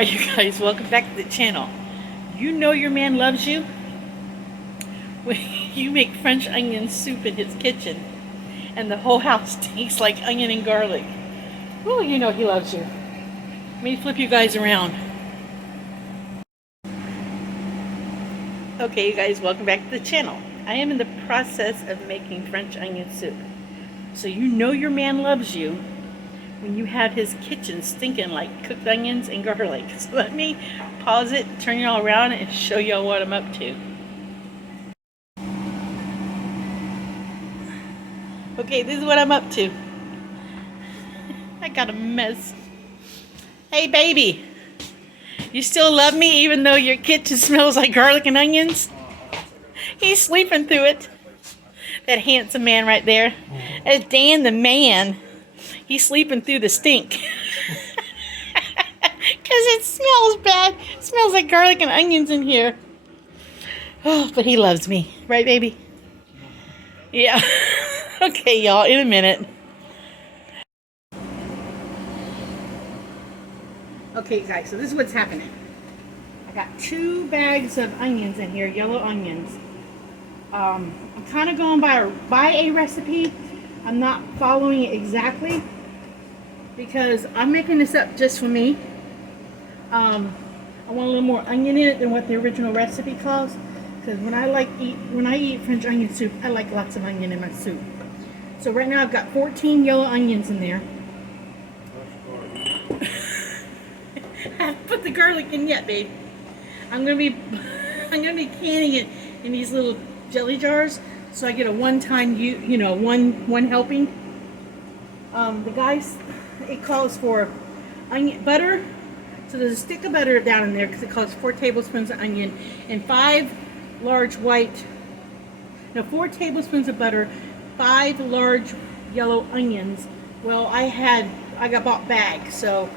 Alright, you guys, welcome back to the channel. You know your man loves you when you make French onion soup in his kitchen and the whole house tastes like onion and garlic. Oh, you know he loves you. Let me flip you guys around. Okay, you guys, welcome back to the channel. I am in the process of making French onion soup. So you know your man loves you when you have his kitchen stinking like cooked onions and garlic. So let me pause it, turn y'all around, and show y'all what I'm up to. Okay, this is what I'm up to. I got a mess. Hey baby, you still love me even though your kitchen smells like garlic and onions? He's sleeping through it. That handsome man right there. That's Dan the man. He's sleeping through the stink. Because it smells bad. It smells like garlic and onions in here. Oh, but he loves me. Right, baby? Yeah. Okay, y'all, in a minute. Okay, guys, so this is what's happening. I got 2 bags of onions in here, yellow onions. I'm kind of going by a recipe. I'm not following it exactly because I'm making this up just for me. I want a little more onion in it than what the original recipe calls, because when I eat French onion soup, I like lots of onion in my soup. So right now I've got 14 yellow onions in there. I haven't put the garlic in yet, babe. I'm gonna be canning it in these little jelly jars, so I get a one-time, one helping. The guys, it calls for onion butter, so there's a stick of butter down in there because it calls 4 tablespoons of onion and 4 tablespoons of butter, 5 large yellow onions. Well, I got bought bags, so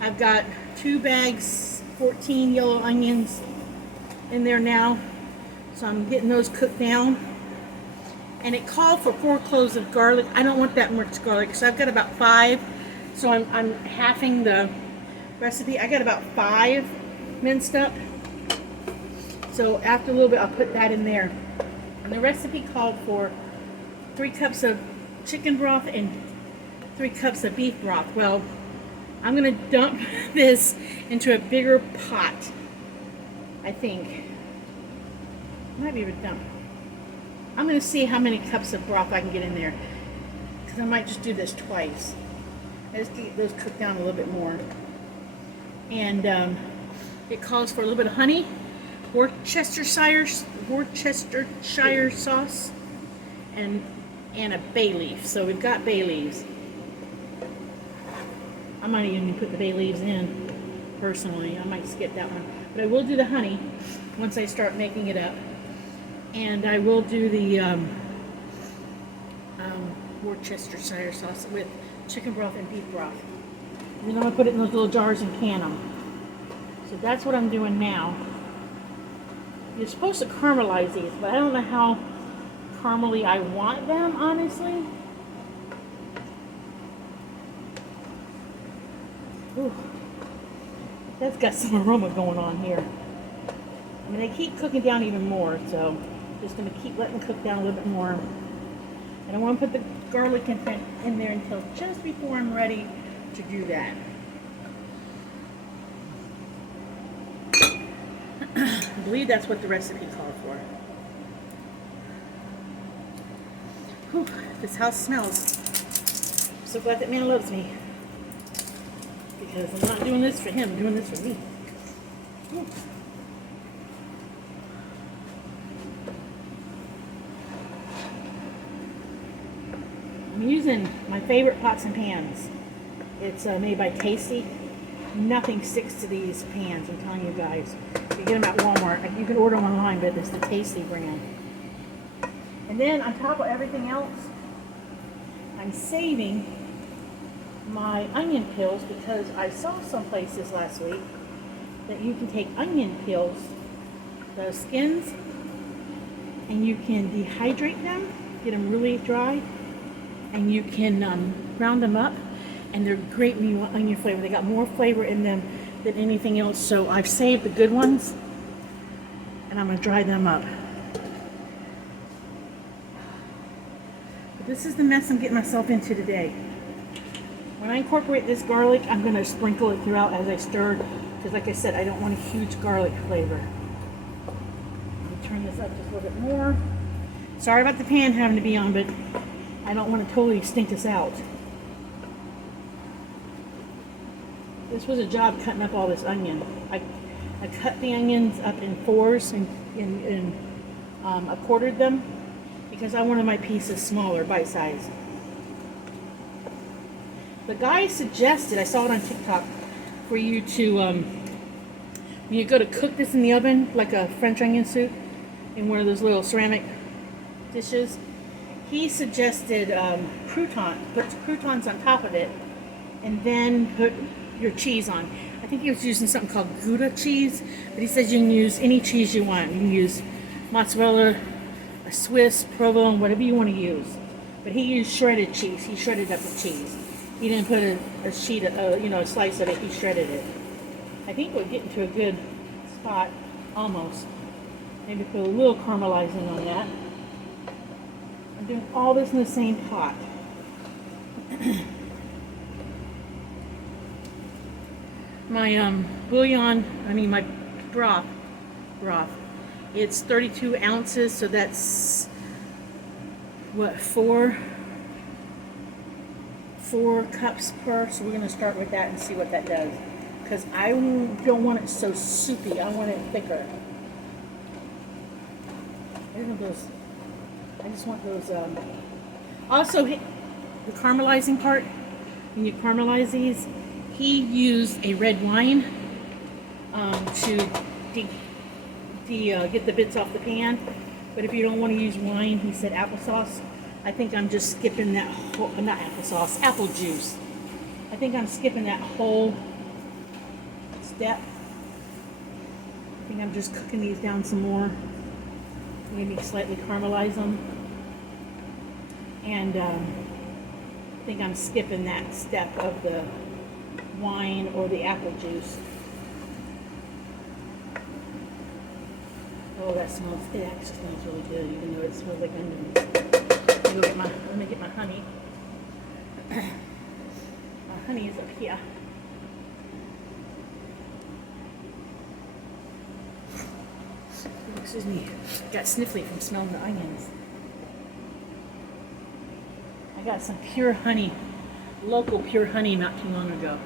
I've got 2 bags, 14 yellow onions in there now. So I'm getting those cooked down. And it called for 4 cloves of garlic. I don't want that much garlic, so I've got about 5. So I'm halving the recipe. I got about 5 minced up. So after a little bit, I'll put that in there. And the recipe called for 3 cups of chicken broth and 3 cups of beef broth. Well, I'm gonna dump this into a bigger pot, I think. Might be able to dump. I'm going to see how many cups of broth I can get in there, because I might just do this twice. I just get those cooked down a little bit more. And it calls for a little bit of honey, Worcestershire sauce, and a bay leaf. So we've got bay leaves. I might even put the bay leaves in personally. I might skip that one, but I will do the honey once I start making it up. And I will do the Worcestershire sauce with chicken broth and beef broth. And then I'm going to put it in those little jars and can them. So that's what I'm doing now. You're supposed to caramelize these, but I don't know how caramely I want them, honestly. Ooh, that's got some aroma going on here. I mean, they keep cooking down even more, so just going to keep letting them cook down a little bit more. And I want to put the garlic in there until just before I'm ready to do that. I believe that's what the recipe called for. Whew, this house smells. I'm so glad that man loves me. Because I'm not doing this for him, I'm doing this for me. Whew. I'm using my favorite pots and pans. It's made by Tasty. Nothing sticks to these pans, I'm telling you guys. You get them at Walmart. You can order them online, but it's the Tasty brand. And then on top of everything else, I'm saving my onion peels because I saw some places last week that you can take onion peels, those skins, and you can dehydrate them, get them really dry, and you can ground them up, and they're great when you want onion flavor. They got more flavor in them than anything else. So I've saved the good ones and I'm gonna dry them up. But this is the mess I'm getting myself into today. When I incorporate this garlic, I'm gonna sprinkle it throughout as I stir, because like I said, I don't want a huge garlic flavor. Let me turn this up just a little bit more. Sorry about the pan having to be on, but I don't want to totally stink this out. This was a job cutting up all this onion. I cut the onions up in fours and I quartered them because I wanted my pieces smaller, bite size. The guy suggested, I saw it on TikTok, for you to, when you go to cook this in the oven, like a French onion soup, in one of those little ceramic dishes, he suggested put croutons on top of it, and then put your cheese on. I think he was using something called Gouda cheese, but he says you can use any cheese you want. You can use mozzarella, a Swiss, provolone, whatever you want to use. But he used shredded cheese. He shredded up the cheese. He didn't put a sheet of, a slice of it. He shredded it. I think we're getting to a good spot, almost. Maybe put a little caramelizing on that. I'm doing all this in the same pot. My my broth, it's 32 ounces, so that's, what, four cups per, so we're going to start with that and see what that does, because I don't want it so soupy. I want it thicker. I just want those, also the caramelizing part, when you caramelize these, he used a red wine to get the bits off the pan, but if you don't want to use wine, he said applesauce. I think I'm just skipping that whole, not applesauce, apple juice. I think I'm skipping that whole step. I think I'm just cooking these down some more. Maybe slightly caramelize them. And I think I'm skipping that step of the wine or the apple juice. Oh, that smells, it actually smells really good, even though it smells like onions. Let me get my honey. My honey is up here. Oh, excuse me. Got sniffly from smelling the onions. I got some pure honey, local pure honey not too long ago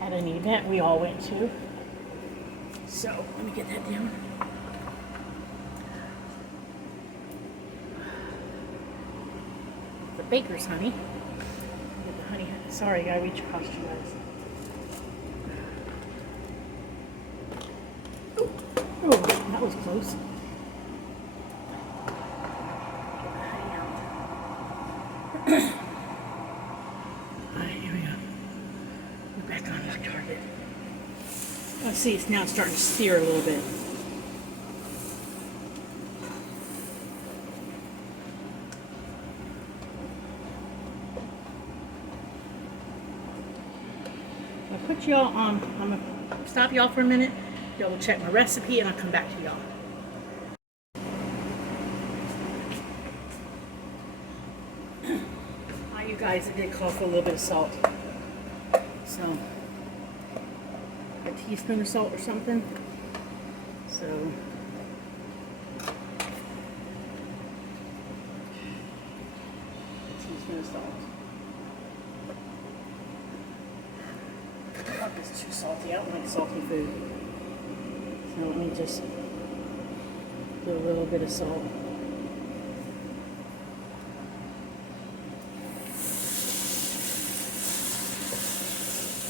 at an event we all went to. So let me get that down. The baker's honey. Get the honey. Sorry, I gotta reach across you guys. Oh, that was close. Alright, here we go. We're back on our target. Oh, see, it's now starting to sear a little bit. I'll put y'all on. I'm going to stop y'all for a minute. Y'all will check my recipe and I'll come back to y'all. Hi, you guys, it did call for a little bit of salt. So, a teaspoon of salt or something. So, a teaspoon of salt. I thought this is too salty. I don't like salty food. So let me just do a little bit of salt.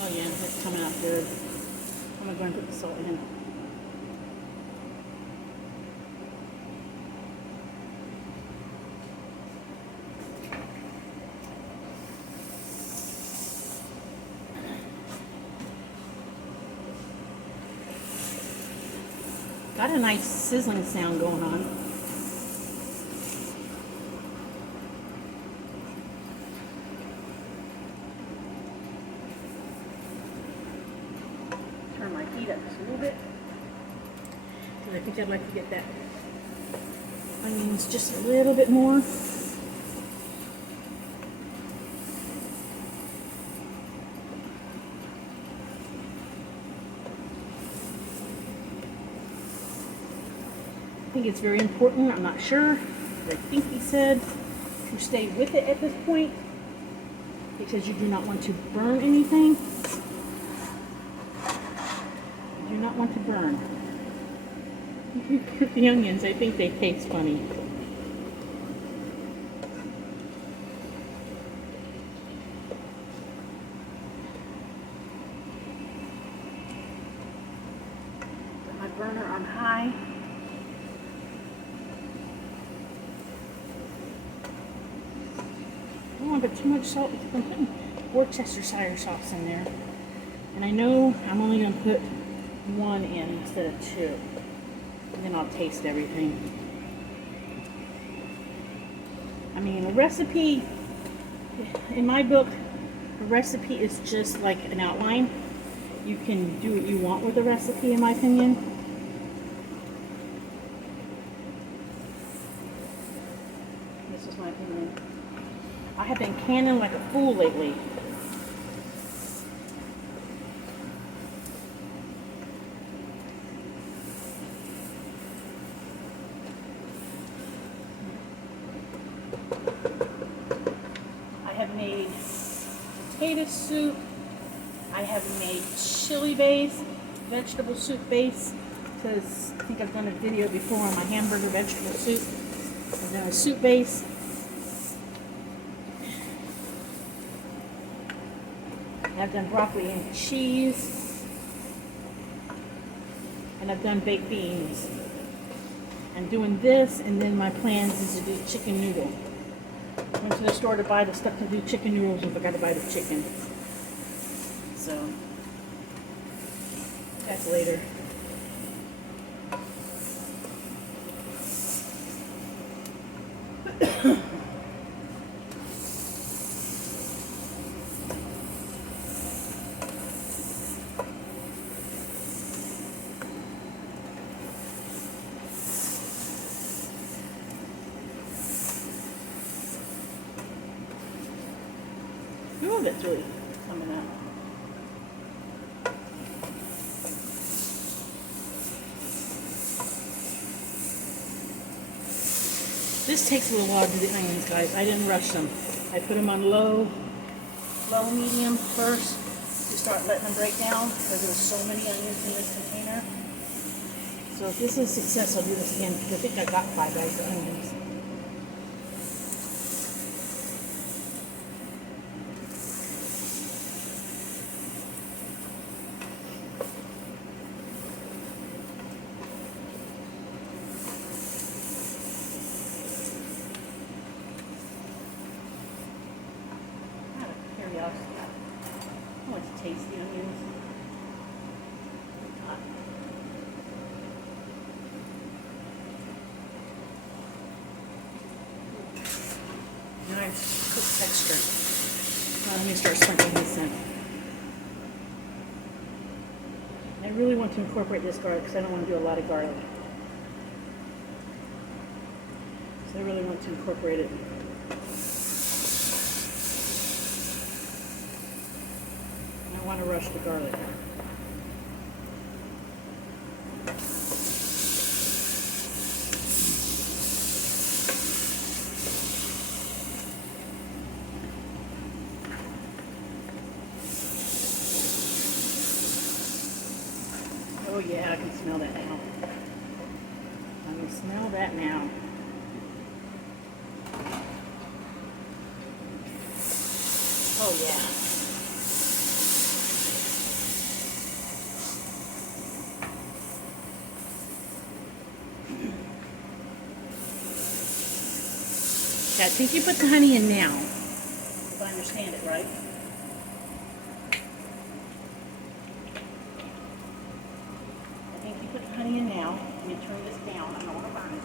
Oh yeah, that's coming out good. I'm going to go and put the salt in. Got a nice sizzling sound going on. speed up just a little bit. Because I think I'd like to get that onions just a little bit more. I think it's very important, I'm not sure, but I think he said to stay with it at this point because you do not want to burn anything. You do not want to burn. The onions, I think they taste funny. Put my burner on high. I don't want to put too much salt because I'm putting Worcestershire sauce in there. And I know I'm only going to put one in instead of two. And then I'll taste everything. I mean, a recipe, in my book, a recipe is just like an outline. You can do what you want with a recipe, in my opinion. This is my opinion. I have been canning like a fool lately. I have made potato soup. I have made chili base, vegetable soup base, because I think I've done a video before on my hamburger vegetable soup. I've done a soup base. I've done broccoli and cheese, and I've done baked beans. I'm doing this, and then my plans is to do chicken noodle. I went to the store to buy the stuff to do chicken noodles and forgot to buy the chicken. So, that's later. Oh, that's really coming out. This takes a little while to do the onions, guys. I didn't rush them. I put them on low, medium first to start letting them break down because there's so many onions in this container. So if this is a success, I'll do this again because I think I got 5 bags of onions. I want to taste the onions. Now I've cooked extra. Let me start sprinkling this in. I really want to incorporate this garlic because I don't want to do a lot of garlic. So I really want to incorporate it. I want to rush the garlic. Oh yeah, I can smell that now. I can smell that now. Oh yeah. Yeah, I think you put the honey in now, if I understand it right. I think you put the honey in now. Let me turn this down. I don't want to burn it.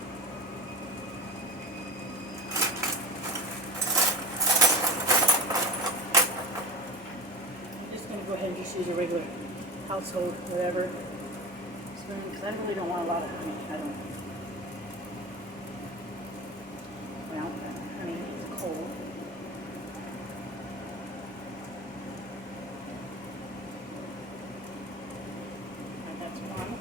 I'm just going to go ahead and just use a regular household, whatever. Because I really don't want a lot of honey. I don't. Well, honey is cold. And that's one.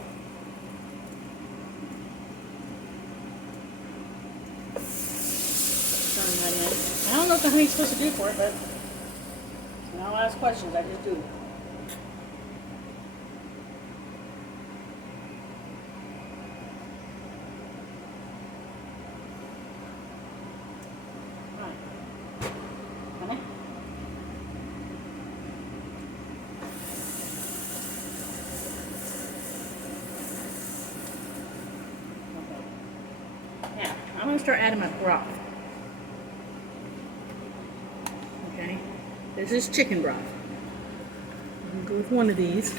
Throwing that in. I don't know what the honey's supposed to do for it, but I don't ask questions. I just do. Now, I'm going to start adding my broth. Okay, this is chicken broth. I'm going to go with one of these.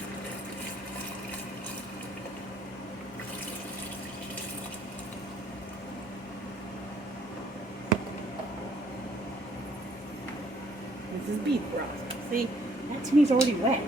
This is beef broth. See, that to me is already wet.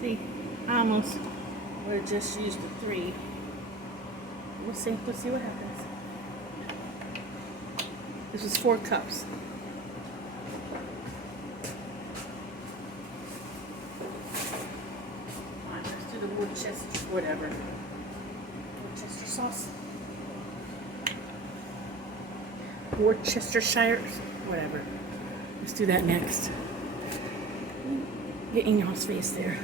See, I almost would have just used the 3. Let's see what happens. This is 4 cups. Alright, let's do the Worcestershire, whatever. Worcestershire sauce. Worcestershire, whatever. Let's do that next. Get in y'all's face there.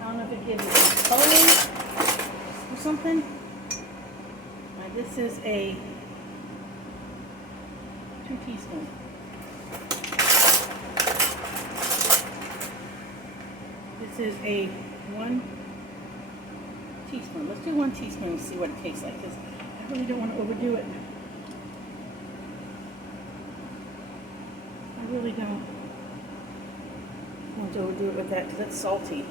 I don't know if it gives you color or something. This is a 2 teaspoons. This is a 1 teaspoon. Let's do 1 teaspoon and see what it tastes like, because I really don't want to overdo it. I really don't want to overdo it with that, because that's salty.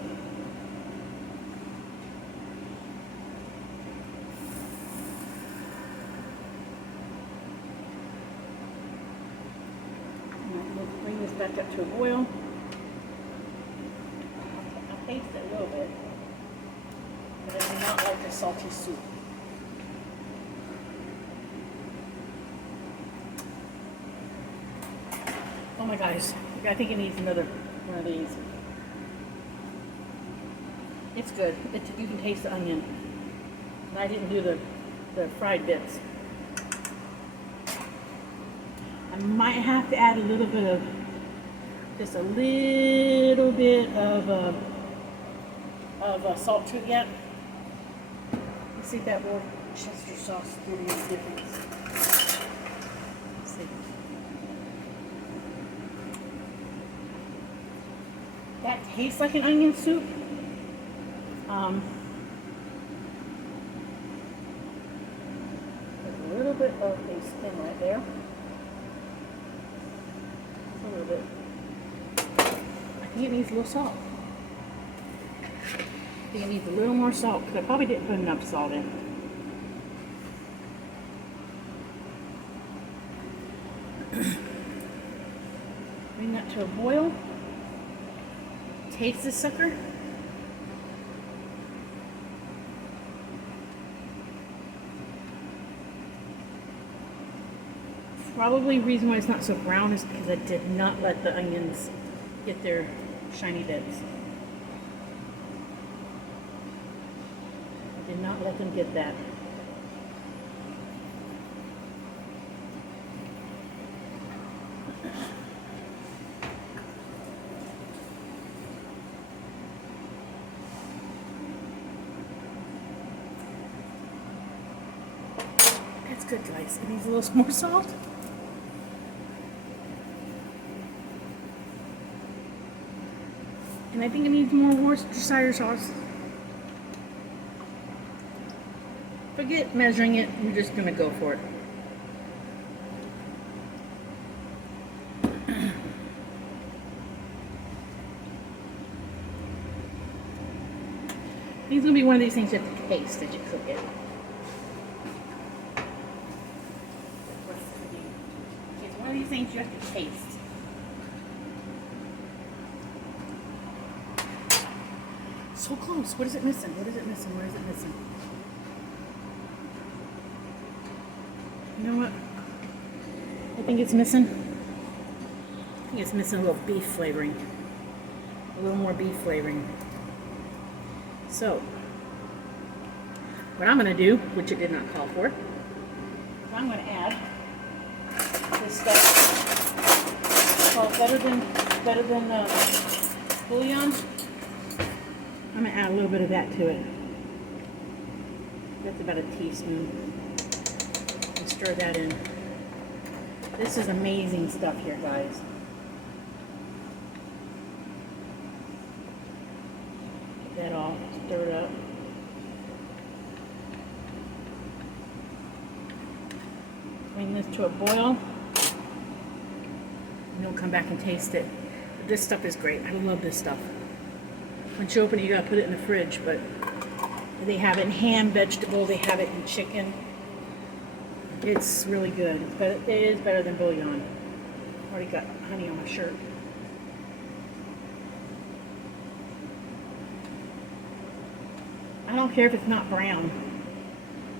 Bring this back up to a boil. I'll taste it a little bit, but I do not like the salty soup. Oh my gosh, I think it needs another one of these. It's good. You can taste the onion. And I didn't do the fried bits. I might have to add a little bit of, just a little bit of salt to it yet. Let's see if that Worcestershire sauce really makes a difference. Let's see. That tastes like an onion soup. There's a little bit of a skin right there. A little bit. I think it needs a little salt. I think it needs a little more salt because I probably didn't put enough salt in. Bring that to a boil. Taste this sucker. Probably the reason why it's not so brown is because I did not let the onions get their shiny bits. I did not let them get that. That's good, guys. It needs a little more salt. And I think it needs more Worcestershire sauce. Forget measuring it. We're just gonna go for it. These gonna be one of these things you have to taste as you cook it. It's one of these things you have to taste. So close. What is it missing? What is it missing? What is it missing? You know what? I think it's missing. I think it's missing a little beef flavoring. A little more beef flavoring. So, what I'm going to do, which it did not call for, is I'm going to add this stuff called better than bouillon. I'm going to add a little bit of that to it. That's about a teaspoon. And stir that in. This is amazing stuff here, guys. Get that all stirred up. Bring this to a boil. And you'll come back and taste it. But this stuff is great. I love this stuff. Once you open it, you gotta put it in the fridge, but they have it in ham, vegetable, they have it in chicken. It's really good. It is better than bouillon. Already got honey on my shirt. I don't care if it's not brown.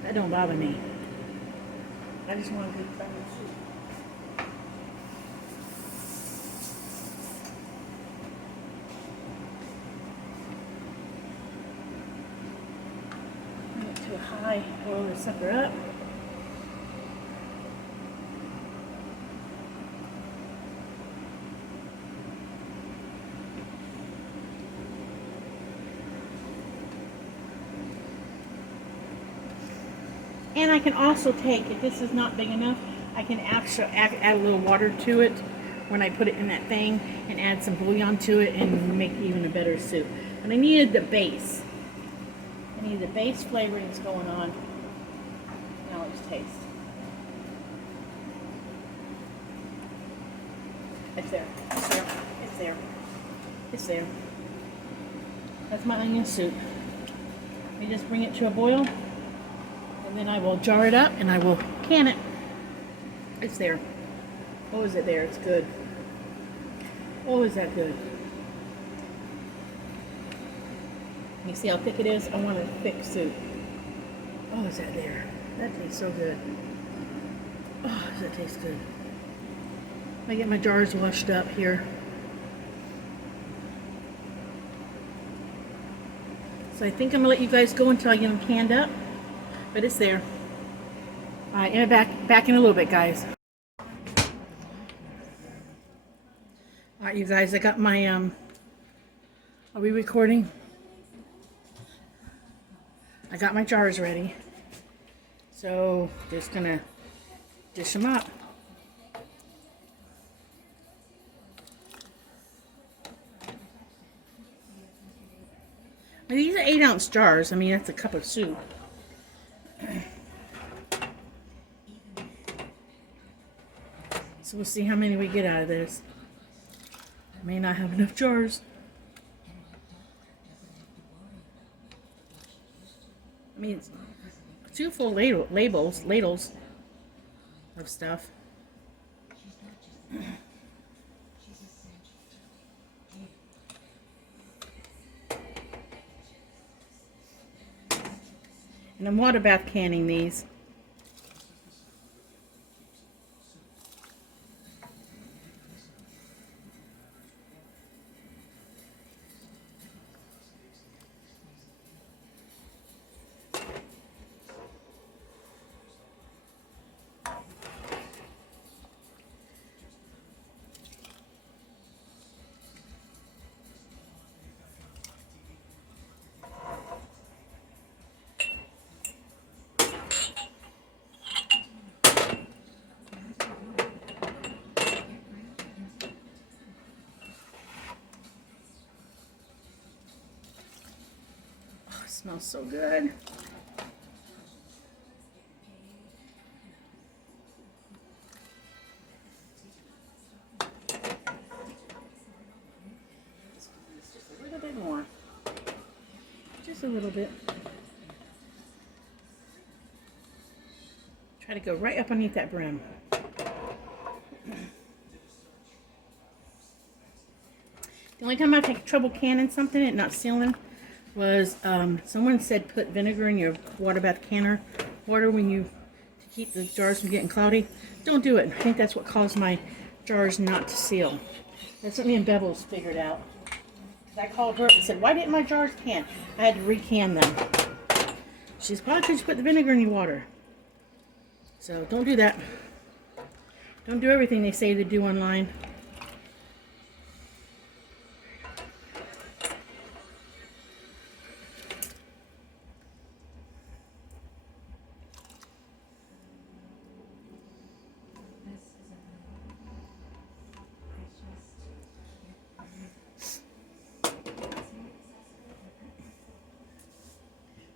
That don't bother me. I just want a good brown soup. Bring it to a high, boil the sucker up. And I can also take, if this is not big enough, I can actually add a little water to it when I put it in that thing and add some bouillon to it and make even a better soup. And I needed the base. I needed the base flavorings going on. Now let's taste. It's there. It's there. It's there. It's there. That's my onion soup. Let me just bring it to a boil. And then I will jar it up and I will can it. It's there. Oh, is it there? It's good. Oh, is that good? You see how thick it is? I want a thick soup. Oh, is that there? That tastes so good. Oh, does that taste good? I get my jars washed up here. So I think I'm gonna let you guys go until I get them canned up. But it's there. All right, and back in a little bit, guys. All right, you guys, I got my, are we recording? I got my jars ready. So, just gonna dish them up. These are 8-ounce jars. I mean, that's a cup of soup. So we'll see how many we get out of this. I may not have enough jars. I mean, it's 2 full ladles of stuff. And I'm water bath canning these. Smells so good. Just a little bit. Try to go right up underneath that brim. The only time I've had trouble canning something and not sealing was someone said put vinegar in your water bath canner water when you to keep the jars from getting cloudy. Don't do it. I think that's what caused my jars not to seal. That's what me and Bevels figured out. I called her and said, why didn't my jars can? I had to recan them. She's probably because you put the vinegar in your water. So don't do that. Don't do everything they say to do online.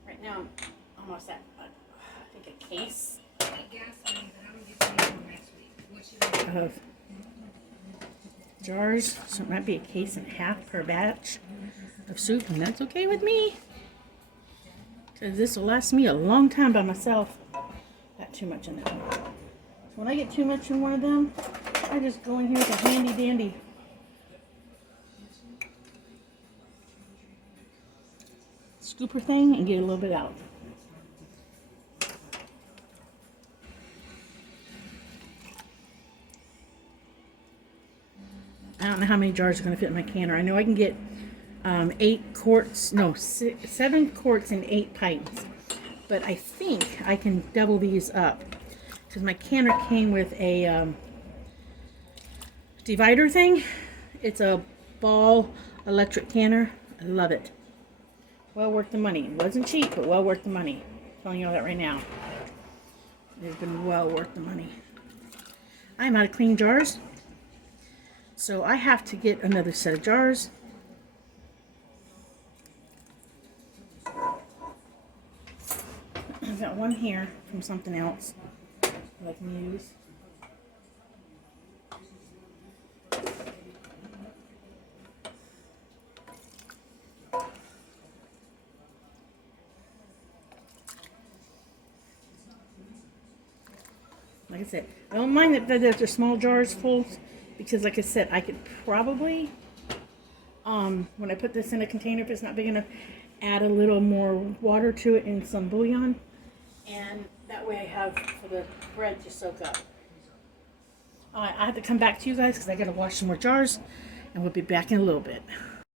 Right now, I'm almost at, I think, a case of jars. So it might be a case and a half per batch of soup, and that's okay with me. Because this will last me a long time by myself. Not too much in that one. So when I get too much in one of them, I just go in here with a handy dandy scooper thing and get a little bit out. I don't know how many jars are going to fit in my canner. I know I can get 7 quarts and 8 pints. But I think I can double these up. Because my canner came with a divider thing. It's a Ball electric canner. I love it. Well worth the money. It wasn't cheap, but well worth the money. I'm telling you all that right now. It's been well worth the money. I'm out of clean jars. So I have to get another set of jars. I've got one here from something else that I can use. Like I said, I don't mind that they're small jars full, because like I said, I could probably, when I put this in a container, if it's not big enough, add a little more water to it and some bouillon, and that way I have for the bread to soak up. I have to come back to you guys because I got to wash some more jars, and we'll be back in a little bit.